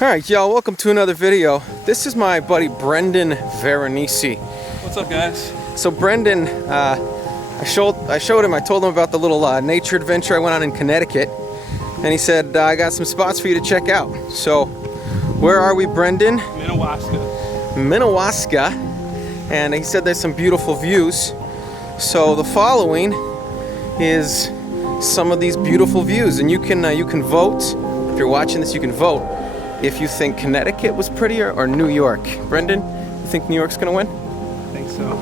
Alright y'all, welcome to another video. This is my buddy Brendan Veronese. What's up, guys? So Brendan, I showed him, I told him about the little nature adventure I went on in Connecticut, and he said, I got some spots for you to check out. So, where are we, Brendan? Minnewaska. And he said there's some beautiful views. So the following is some of these beautiful views, and you can vote. If you're watching this, you can vote if you think Connecticut was prettier or New York. Brendan, you think New York's gonna win? I think so.